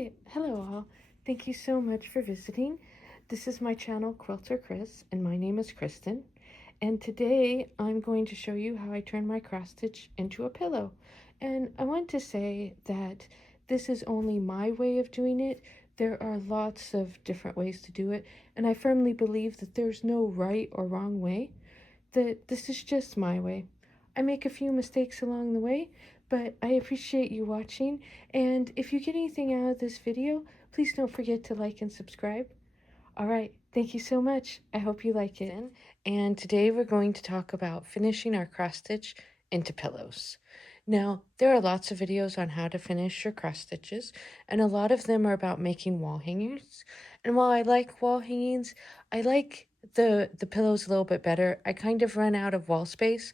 Hi, hello all. Thank you so much for visiting. This is my channel, Quilter Chris, and my name is Kristen. And today I'm going to show you how I turn my cross stitch into a pillow. And I want to say that this is only my way of doing it. There are lots of different ways to do it, and I firmly believe that there's no right or wrong way, that this is just my way. I make a few mistakes along the way, but I appreciate you watching, and if you get anything out of this video, please don't forget to like and subscribe. Alright, thank you so much. I hope you like it. And today we're going to talk about finishing our cross stitch into pillows. Now, there are lots of videos on how to finish your cross stitches, and a lot of them are about making wall hangings. And while I like wall hangings, I like the pillows a little bit better. I kind of run out of wall space,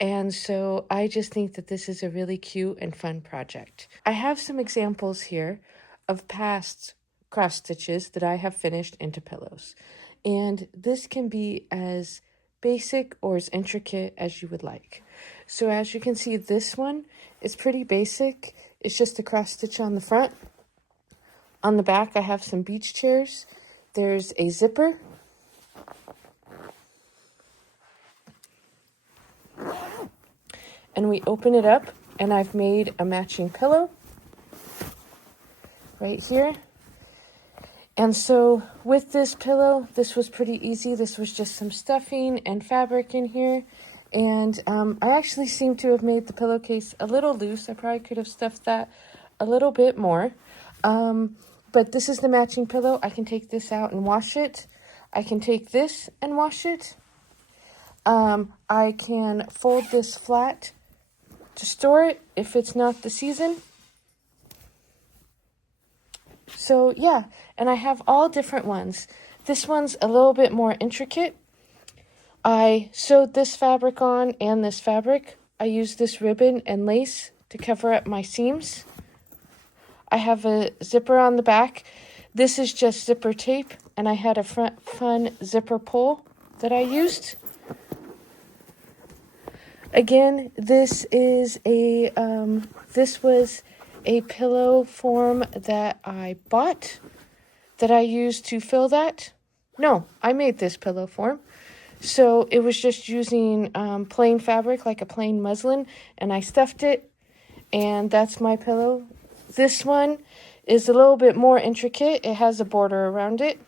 and so I just think that this is a really cute and fun project. I have some examples here of past cross stitches that I have finished into pillows. And this can be as basic or as intricate as you would like. So as you can see, this one is pretty basic. It's just a cross stitch on the front. On the back, I have some beach chairs. There's a zipper. And we open it up, and I've made a matching pillow right here. And so with this pillow, this was pretty easy. This was just some stuffing and fabric in here. And I actually seem to have made the pillowcase a little loose. I probably could have stuffed that a little bit more. But this is the matching pillow. I can take this out and wash it. I can take this and wash it. I can fold this flat to store it if it's not the season. So yeah, and I have all different ones. This one's a little bit more intricate. I sewed this fabric on and this fabric. I used this ribbon and lace to cover up my seams. I have a zipper on the back. This is just zipper tape, and I had a fun zipper pull that I used. Again, this is this was a pillow form that I bought that I used to fill that. No, I made this pillow form. So it was just using plain fabric, like a plain muslin, and I stuffed it, and that's my pillow. This one is a little bit more intricate. It has a border around it.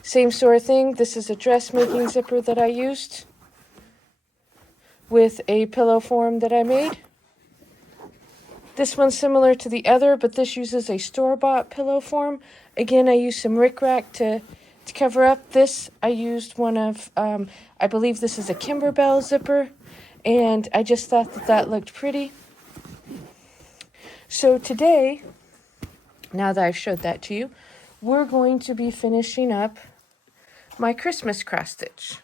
Same sort of thing. This is a dressmaking zipper that I used with a pillow form that I made. This one's similar to the other, but this uses a store-bought pillow form. Again, I used some rickrack to cover up. This, I used one of, I believe this is a Kimberbell zipper, and I just thought that that looked pretty. So today, now that I've showed that to you, we're going to be finishing up my Christmas cross stitch.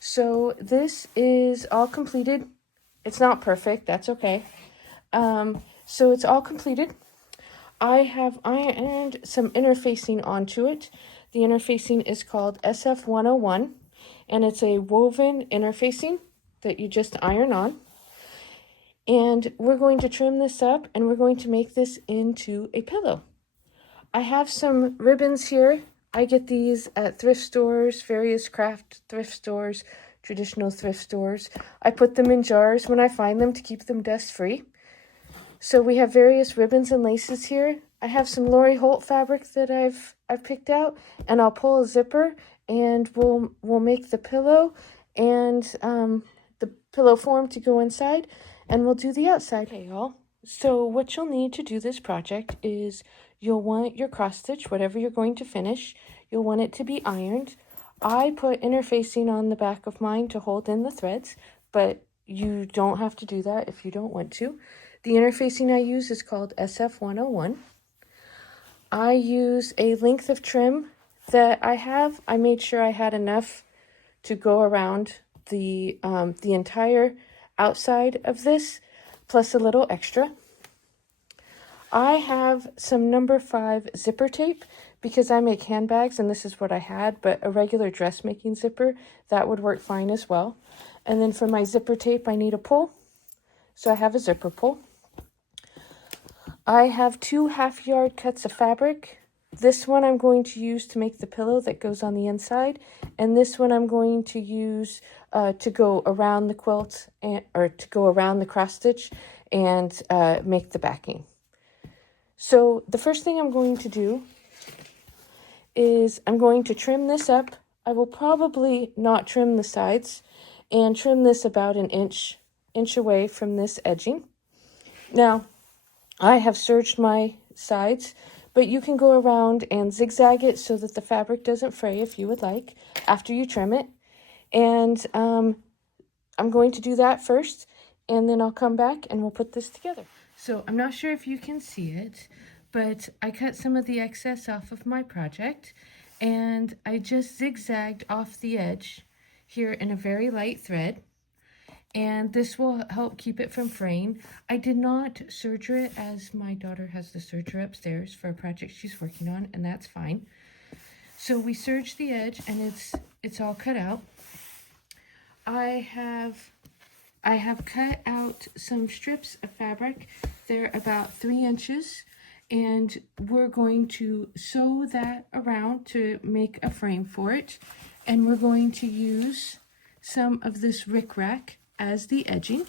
So this is all completed. It's not perfect, that's okay. So it's all completed. I have ironed some interfacing onto it. The interfacing is called SF101, and it's a woven interfacing that you just iron on. And we're going to trim this up, and we're going to make this into a pillow. I have some ribbons here. I get these at thrift stores, various craft thrift stores, traditional thrift stores. I put them in jars when I find them to keep them dust-free. So we have various ribbons and laces here. I have some Lori Holt fabric that I've picked out, and I'll pull a zipper, and we'll make the pillow and the pillow form to go inside, and we'll do the outside. Okay, y'all. So what you'll need to do this project is you'll want your cross stitch, whatever you're going to finish. You'll want it to be ironed. I put interfacing on the back of mine to hold in the threads, but you don't have to do that if you don't want to. The interfacing I use is called SF101. I use a length of trim that I have. I made sure I had enough to go around the entire outside of this, plus a little extra. I have some number 5 zipper tape because I make handbags, and this is what I had, but a regular dressmaking zipper, that would work fine as well. And then for my zipper tape, I need a pull. So I have a zipper pull. I have 2 half-yard cuts of fabric. This one I'm going to use to make the pillow that goes on the inside, and this one I'm going to use to go around the quilt, or to go around the cross stitch and make the backing. So the first thing I'm going to do is I'm going to trim this up. I will probably not trim the sides and trim this about an inch away from this edging. Now, I have serged my sides, but you can go around and zigzag it so that the fabric doesn't fray if you would like after you trim it. And I'm going to do that first, and then I'll come back and we'll put this together. So I'm not sure if you can see it, but I cut some of the excess off of my project, and I just zigzagged off the edge here in a very light thread. And this will help keep it from fraying. I did not serger it, as my daughter has the serger upstairs for a project she's working on, and that's fine. So we serge the edge, and it's all cut out. I have cut out some strips of fabric. They're about 3 inches, and we're going to sew that around to make a frame for it. And we're going to use some of this rickrack as the edging.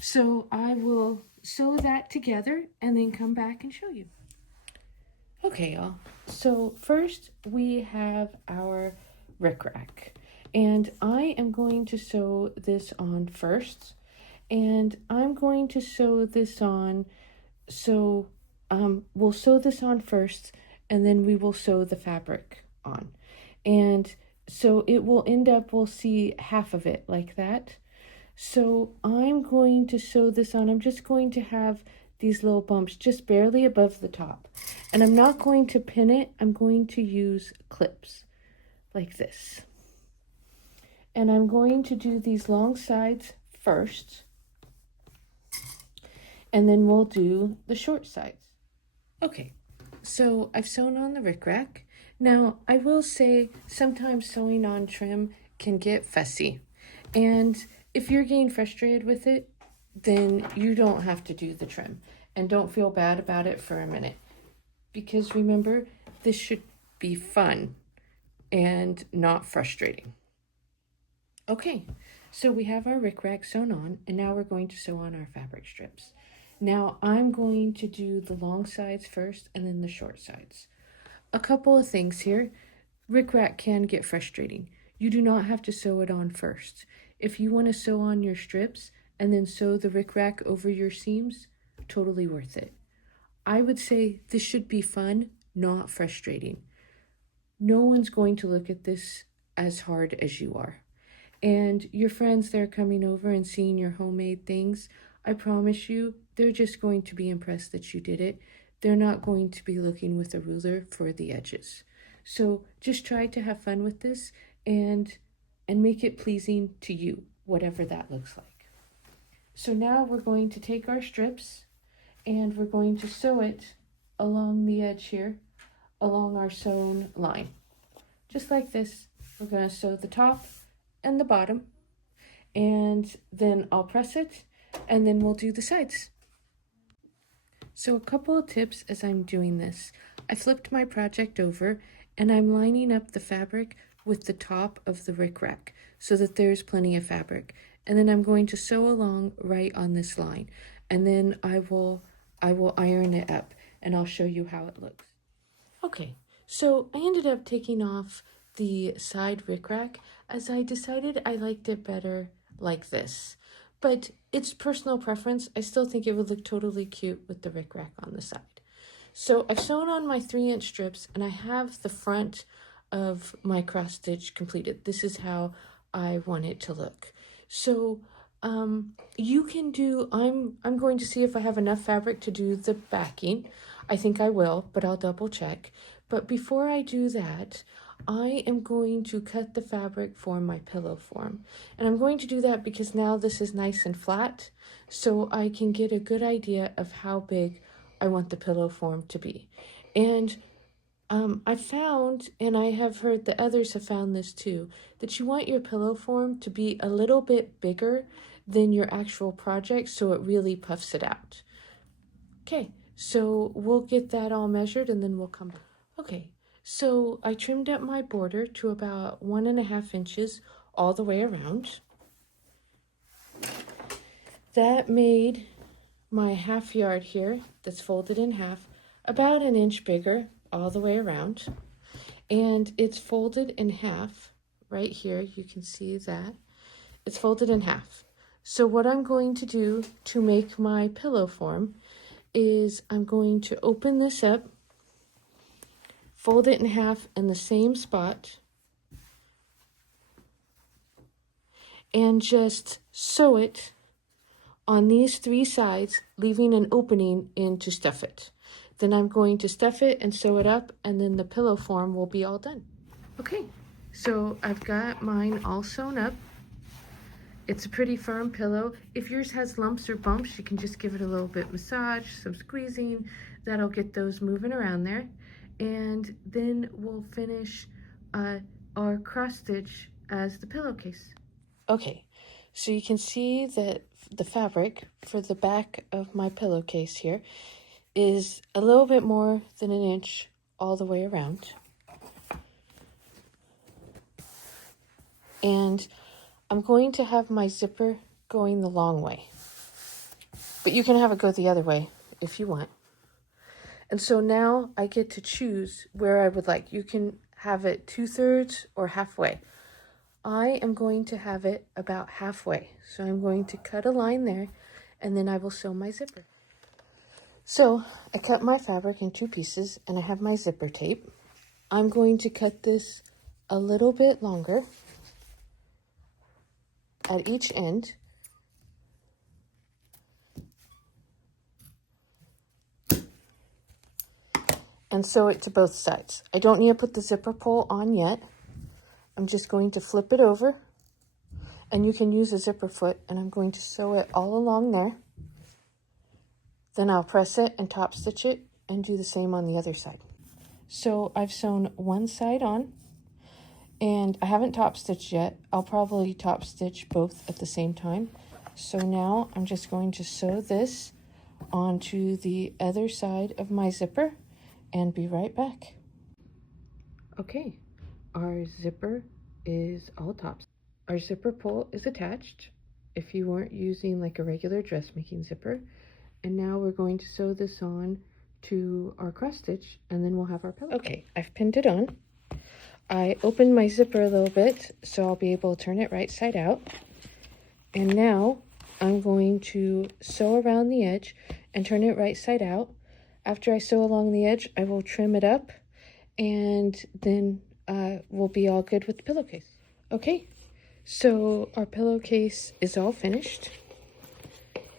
So I will sew that together and then come back and show you. Okay, y'all. So first we have our rickrack, and I am going to sew this on first, and I'm going to sew this on. So we'll sew this on first, and then we will sew the fabric on, and so it will end up, we'll see half of it like that. So I'm going to sew this on. I'm just going to have these little bumps just barely above the top. And I'm not going to pin it. I'm going to use clips like this. And I'm going to do these long sides first, and then we'll do the short sides. Okay, so I've sewn on the rickrack. Now, I will say sometimes sewing on trim can get fussy, and if you're getting frustrated with it, then you don't have to do the trim, and don't feel bad about it for a minute, because remember, this should be fun and not frustrating. Okay, so we have our rickrack sewn on, and now we're going to sew on our fabric strips. Now, I'm going to do the long sides first and then the short sides. A couple of things here. Rickrack can get frustrating. You do not have to sew it on first. If you want to sew on your strips and then sew the rickrack over your seams, totally worth it. I would say this should be fun, not frustrating. No one's going to look at this as hard as you are. And your friends that are coming over and seeing your homemade things, I promise you, they're just going to be impressed that you did it. They're not going to be looking with a ruler for the edges. So just try to have fun with this and make it pleasing to you, whatever that looks like. So now we're going to take our strips and we're going to sew it along the edge here, along our sewn line. Just like this. We're going to sew the top and the bottom, and then I'll press it, and then we'll do the sides. So a couple of tips as I'm doing this. I flipped my project over, and I'm lining up the fabric with the top of the rickrack so that there's plenty of fabric. And then I'm going to sew along right on this line, and then I will iron it up, and I'll show you how it looks. Okay, so I ended up taking off the side rickrack as I decided I liked it better like this. But it's personal preference. I still think it would look totally cute with the rickrack on the side. So I've sewn on my 3-inch strips, and I have the front of my cross stitch completed. This is how I want it to look. So you can do, I'm going to see if I have enough fabric to do the backing. I think I will, but I'll double check. But before I do that, I am going to cut the fabric for my pillow form. And I'm going to do that because now this is nice and flat, so I can get a good idea of how big I want the pillow form to be. And I found, and I have heard that others have found this too, that you want your pillow form to be a little bit bigger than your actual project so it really puffs it out. Okay, so we'll get that all measured and then we'll come back. Okay, so I trimmed up my border to about 1.5 inches all the way around. That made my half yard here that's folded in half about 1 inch bigger all the way around. And it's folded in half right here. You can see that. It's folded in half. So what I'm going to do to make my pillow form is I'm going to open this up, fold it in half in the same spot, and just sew it on these 3 sides, leaving an opening in to stuff it. Then I'm going to stuff it and sew it up, and then the pillow form will be all done. Okay, so I've got mine all sewn up. It's a pretty firm pillow. If yours has lumps or bumps, you can just give it a little bit massage, some squeezing. That'll get those moving around there. And then we'll finish our cross stitch as the pillowcase. Okay, so you can see that the fabric for the back of my pillowcase here is a little bit more than 1 inch all the way around. And I'm going to have my zipper going the long way, but you can have it go the other way if you want. And so now I get to choose where I would like. You can have it 2/3 or halfway. I am going to have it about halfway. So I'm going to cut a line there, and then I will sew my zipper. So I cut my fabric in 2 pieces, and I have my zipper tape. I'm going to cut this a little bit longer at each end. And sew it to both sides. I don't need to put the zipper pull on yet. I'm just going to flip it over, and you can use a zipper foot, and I'm going to sew it all along there. Then I'll press it and top stitch it and do the same on the other side. So I've sewn one side on, and I haven't top stitched yet. I'll probably top stitch both at the same time. So now I'm just going to sew this onto the other side of my zipper and be right back. Okay, our zipper is all topped. Our zipper pull is attached if you weren't using like a regular dressmaking zipper. And now we're going to sew this on to our cross stitch, and then we'll have our pillow. Okay, I've pinned it on. I opened my zipper a little bit so I'll be able to turn it right side out. And now I'm going to sew around the edge and turn it right side out. After I sew along the edge, I will trim it up, and then we'll be all good with the pillowcase. Okay, so our pillowcase is all finished.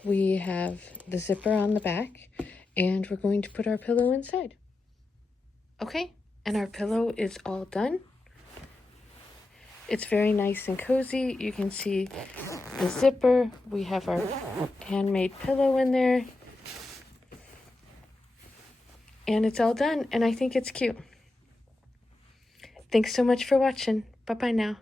We have the zipper on the back, and we're going to put our pillow inside. Okay, and our pillow is all done. It's very nice and cozy. You can see the zipper. We have our handmade pillow in there. And it's all done, and I think it's cute. Thanks so much for watching. Bye-bye now.